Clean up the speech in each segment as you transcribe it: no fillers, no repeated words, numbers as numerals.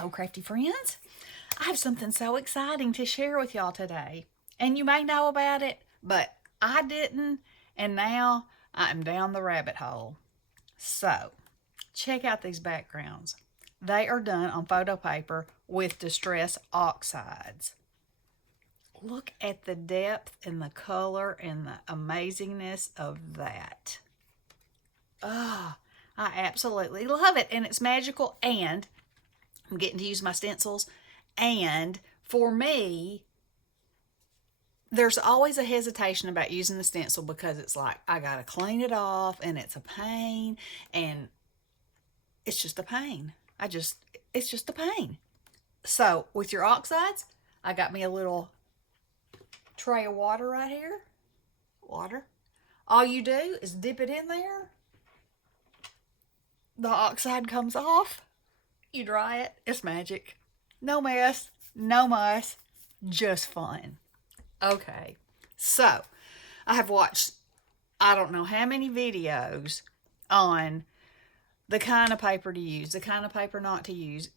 Hello, crafty friends. I have something so exciting to share with y'all today. And you may know about it, but I didn't, and now I'm down the rabbit hole. So, check out these backgrounds. They are done on photo paper with distress oxides. Look at the depth and the color and the amazingness of that. Ah, I absolutely love it, and it's magical, and I'm getting to use my stencils. And for me, there's always a hesitation about using the stencil because it's like I gotta clean it off and it's a pain, and it's just a pain. It's just a pain. So with your oxides, I got me a little tray of water right here. Water. All you do is dip it in there. The oxide comes off. You dry it. It's magic. No mess, no muss, just fun. Okay, so I have watched I don't know how many videos on the kind of paper to use, the kind of paper not to use,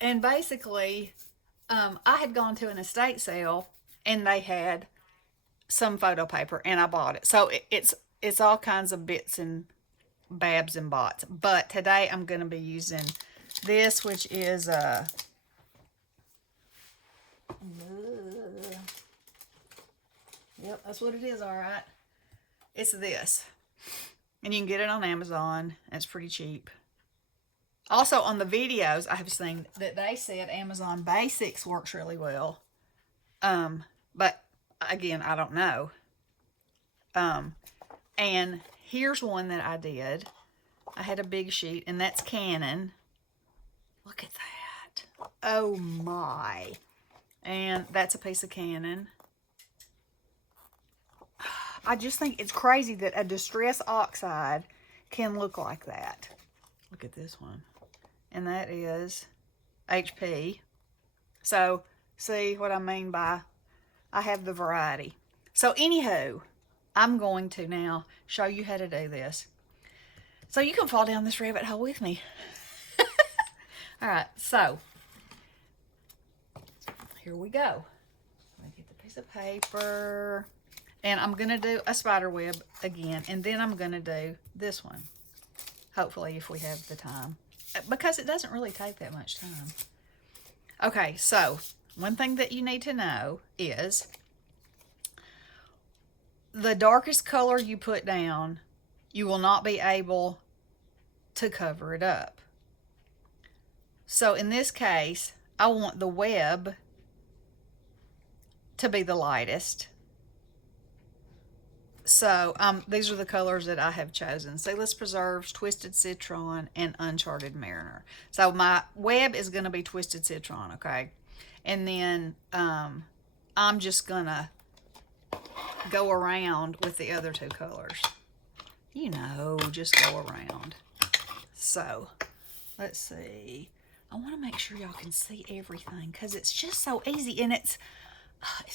and basically I had gone to an estate sale and they had some photo paper and I bought it. So it's all kinds of bits and babs and bots. But today I'm going to be using this, which is yep, that's what it is, all right. It's this. And you can get it on Amazon. It's pretty cheap. Also, on the videos, I have seen that they said Amazon Basics works really well. But again, I don't know. And here's one that I did. I had a big sheet, and that's Canon. Look at that. Oh my. And that's a piece of Canon. I just think it's crazy that a distress oxide can look like that. Look at this one. And that is HP. So, see what I mean by I have the variety. So, anywho, I'm going to now show you how to do this. So, you can fall down this rabbit hole with me. All right, so here we go. Let me get the piece of paper. And I'm going to do a spider web again. And then I'm going to do this one. Hopefully, if we have the time. Because it doesn't really take that much time. Okay, so one thing that you need to know is the darkest color you put down, you will not be able to cover it up. So in this case, I want the web to be the lightest. So these are the colors that I have chosen: Sealess Preserves, Twisted Citron, and Uncharted Mariner. So my web is going to be Twisted Citron, okay? And then I'm just going to go around with the other two colors. Just go around. So let's see. I want to make sure y'all can see everything because it's just so easy, and it's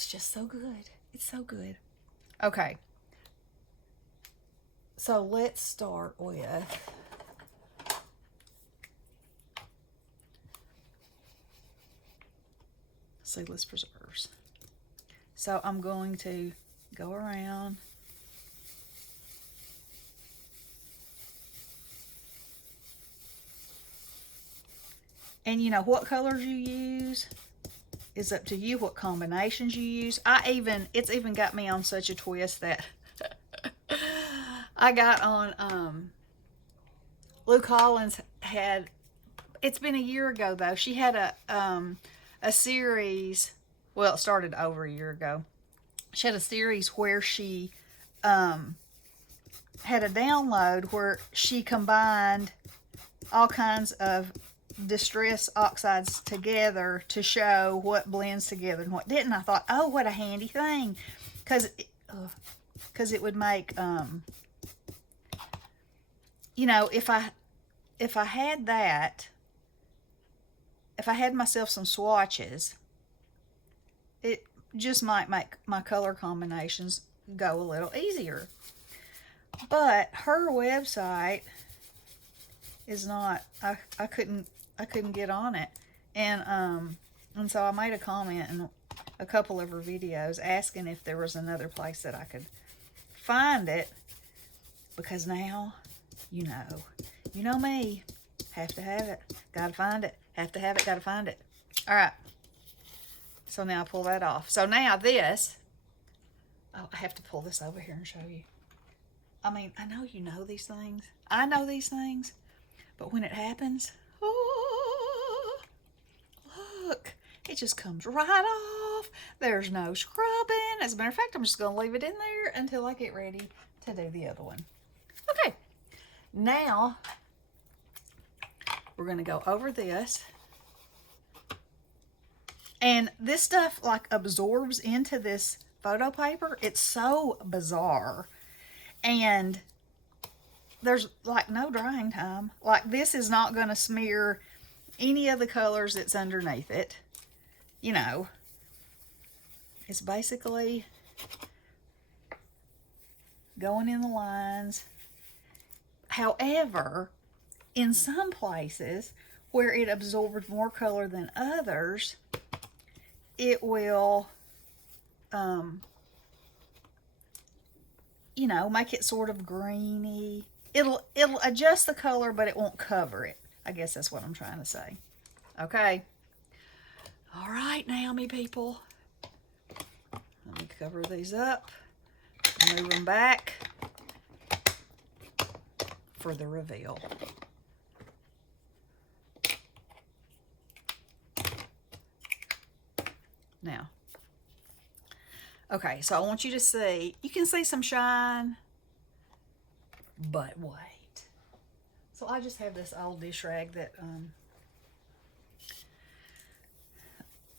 just so good. It's so good. Okay. So let's start with Sealess Preserves. So I'm going to go around. And what colors you use is up to you, what combinations you use. It's even got me on such a twist that I got on, Lou Collins had, it's been a year ago though, she had a series, well, it started over a year ago. She had a series where she had a download where she combined all kinds of distress oxides together to show what blends together and what didn't. I thought, oh, what a handy thing, because it would make if I had that, if I had myself some swatches, it just might make my color combinations go a little easier. But her website is not, I couldn't get on it. And so I made a comment in a couple of her videos asking if there was another place that I could find it, because now, you know me, have to have it, gotta find it, have to have it, gotta find it. All right, so now I pull that off. So now this, oh, I have to pull this over here and show you. I mean, I know you know these things. I know these things. But when it happens, oh, look, it just comes right off. There's no scrubbing. As a matter of fact, I'm just going to leave it in there until I get ready to do the other one. Okay, now we're going to go over this. And this stuff like absorbs into this photo paper. It's so bizarre. And there's like no drying time. Like this is not going to smear any of the colors that's underneath it. You know, it's basically going in the lines. However, in some places where it absorbs more color than others, it will you know, make it sort of greeny. It'll adjust the color, but it won't cover it. I guess that's what I'm trying to say. Okay. All right, now, me people. Let me cover these up. Move them back for the reveal. Now. Okay, so I want you to see, you can see some shine, but wait. So I just have this old dish rag that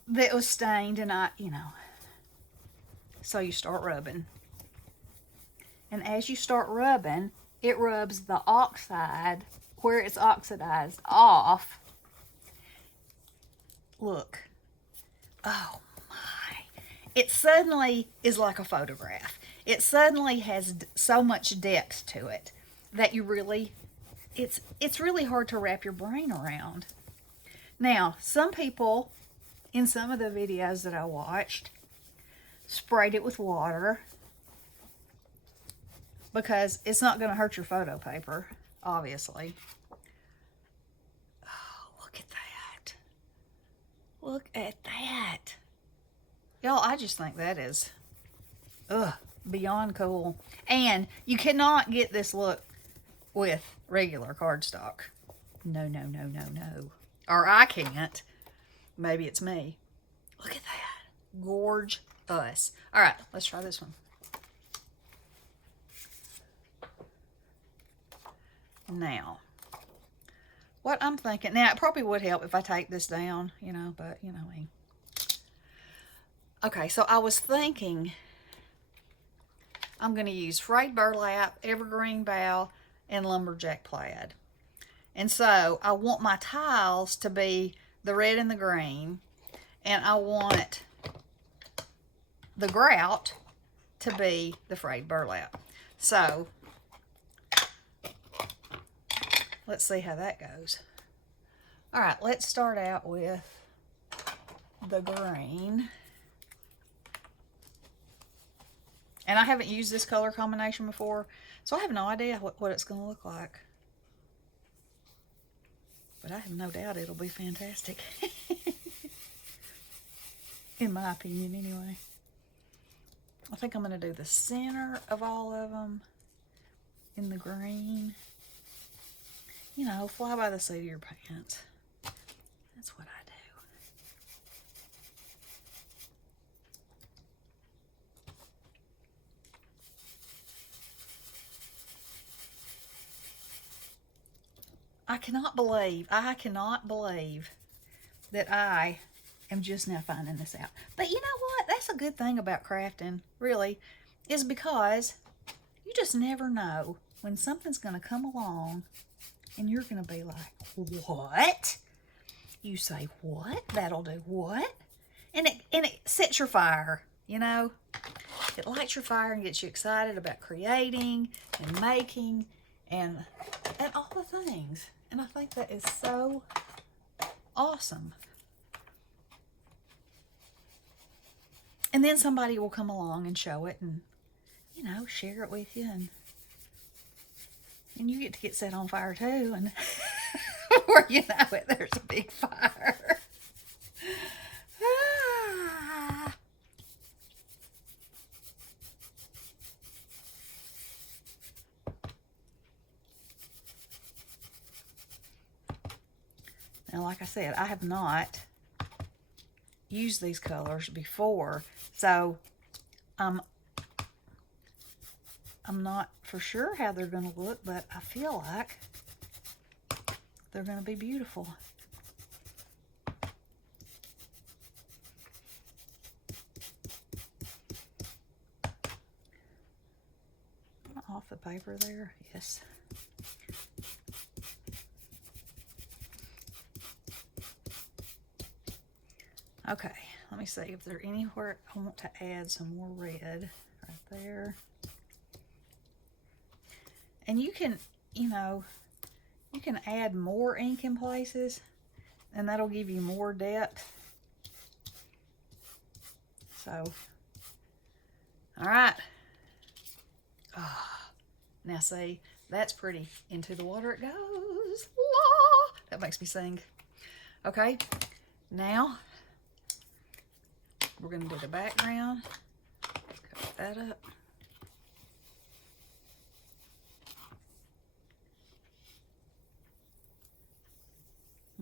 that was stained, and so you start rubbing. And as you start rubbing, it rubs the oxide where it's oxidized off. Look. Oh. It suddenly is like a photograph. It suddenly has so much depth to it that you really, it's really hard to wrap your brain around. Now, some people in some of the videos that I watched sprayed it with water because it's not going to hurt your photo paper, obviously. Oh, look at that. Look at that. Y'all, I just think that is, beyond cool. And you cannot get this look with regular cardstock. No, no, no, no, no. Or I can't. Maybe it's me. Look at that. Gorge us. All right, let's try this one. Now, what I'm thinking, now it probably would help if I take this down, but you know me. Okay, so I was thinking I'm going to use frayed burlap, evergreen bough, and lumberjack plaid. And so I want my tiles to be the red and the green, and I want the grout to be the frayed burlap. So let's see how that goes. All right, let's start out with the green. And I haven't used this color combination before, so I have no idea what it's going to look like. But I have no doubt it'll be fantastic. In my opinion, anyway. I think I'm going to do the center of all of them in the green. You know, fly by the seat of your pants. That's what I do. I cannot believe that I am just now finding this out. But you know what? That's a good thing about crafting, really, is because you just never know when something's going to come along and you're going to be like, what? You say, what? That'll do what? And it sets your fire, you know? It lights your fire and gets you excited about creating and making and all the things. And I think that is so awesome. And then somebody will come along and show it and, you know, share it with you, and you get to get set on fire too, and before you know it, there's a big fire. Ah. Now, like I said, I have not used these colors before, so I'm not for sure how they're going to look, but I feel like they're going to be beautiful. Off the paper there, yes. Okay, let me see if there's anywhere I want to add some more red. Right there. And you can, you know, you can add more ink in places, and that'll give you more depth. So, all right. Oh, now see, that's pretty. Into the water it goes. La! That makes me sing. Okay, now we're going to do the background. Cover that up.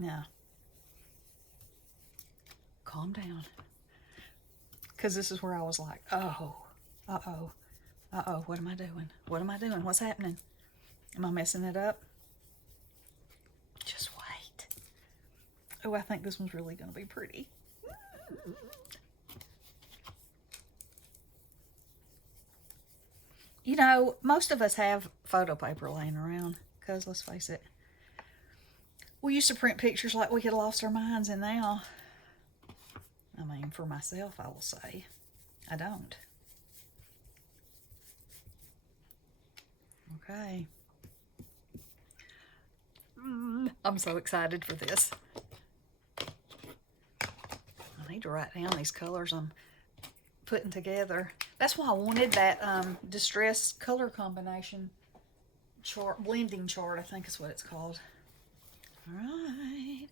Now, calm down. Because this is where I was like, oh, uh-oh, uh-oh, what am I doing? What am I doing? What's happening? Am I messing it up? Just wait. Oh, I think this one's really going to be pretty. You know, most of us have photo paper laying around, because let's face it, we used to print pictures like we had lost our minds, and now, I mean, for myself, I will say, I don't. Okay. I'm so excited for this. I need to write down these colors I'm putting together. That's why I wanted that distress color combination chart, blending chart, I think is what it's called. All right,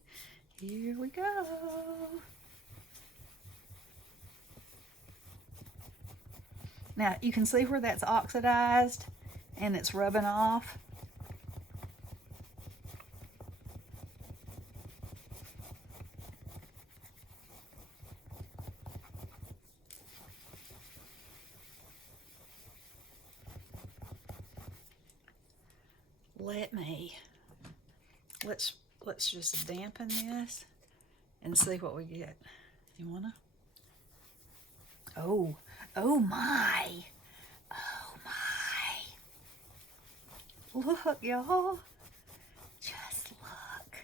here we go. Now you can see where that's oxidized and it's rubbing off. Let's just dampen this and see what we get. You wanna? Oh my. Oh my. Look, y'all. Just look.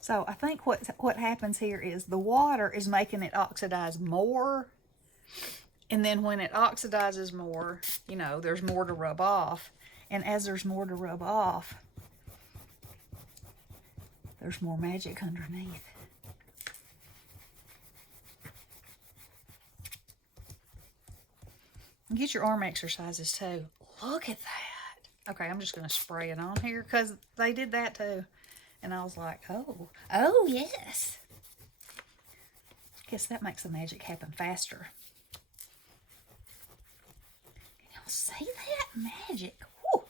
So I think what happens here is the water is making it oxidize more. And then when it oxidizes more, you know, there's more to rub off. And as there's more to rub off, there's more magic underneath. And get your arm exercises too. Look at that. Okay, I'm just going to spray it on here because they did that too. And I was like, oh yes. Guess that makes the magic happen faster. Can y'all see that magic? Whew.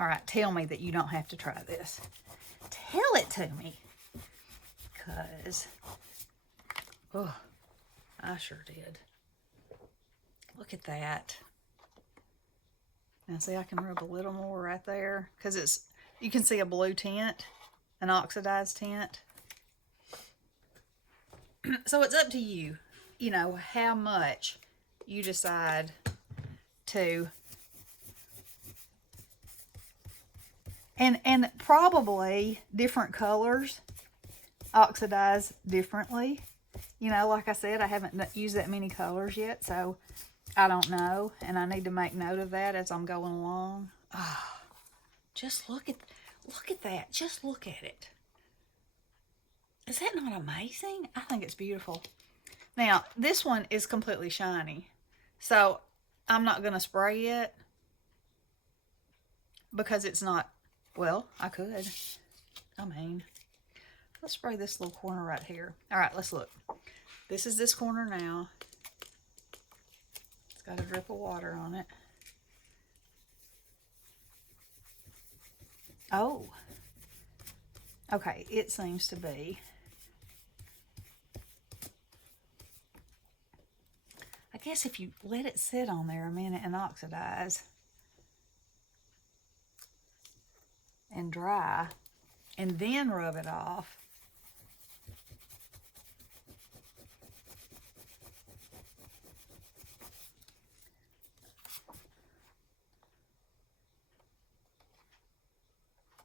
All right, tell me that you don't have to try this. Tell it to me. Because, oh, I sure did. Look at that. Now see, I can rub a little more right there. Because you can see a blue tint, an oxidized tint. So it's up to you, you know, how much you decide to. And probably different colors oxidize differently. You know, like I said, I haven't used that many colors yet, so I don't know, and I need to make note of that as I'm going along. Oh, just look at that. Just look at it. Is that not amazing? I think it's beautiful. Now, this one is completely shiny, so I'm not going to spray it because it's not, well, I could. I mean, let's spray this little corner right here. All right, let's look. This is this corner now. It's got a drip of water on it. Oh. Okay, it seems to be. I guess if you let it sit on there a minute and oxidize and dry and then rub it off,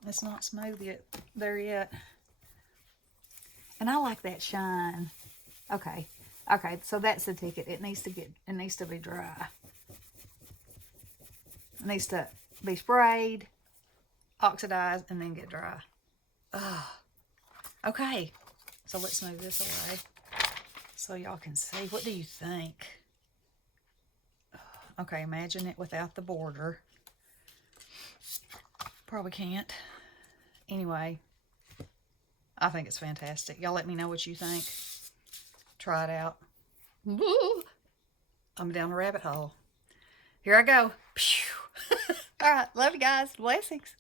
it's not smooth yet there yet. And I like that shine. Okay. Okay, so that's the ticket. It needs to be dry. It needs to be sprayed, oxidized, and then get dry. Ugh. Okay. So let's move this away so y'all can see. What do you think? Okay, imagine it without the border. Probably can't. Anyway, I think it's fantastic. Y'all let me know what you think. Try it out. I'm down the rabbit hole. Here I go. All right, love you guys. Blessings.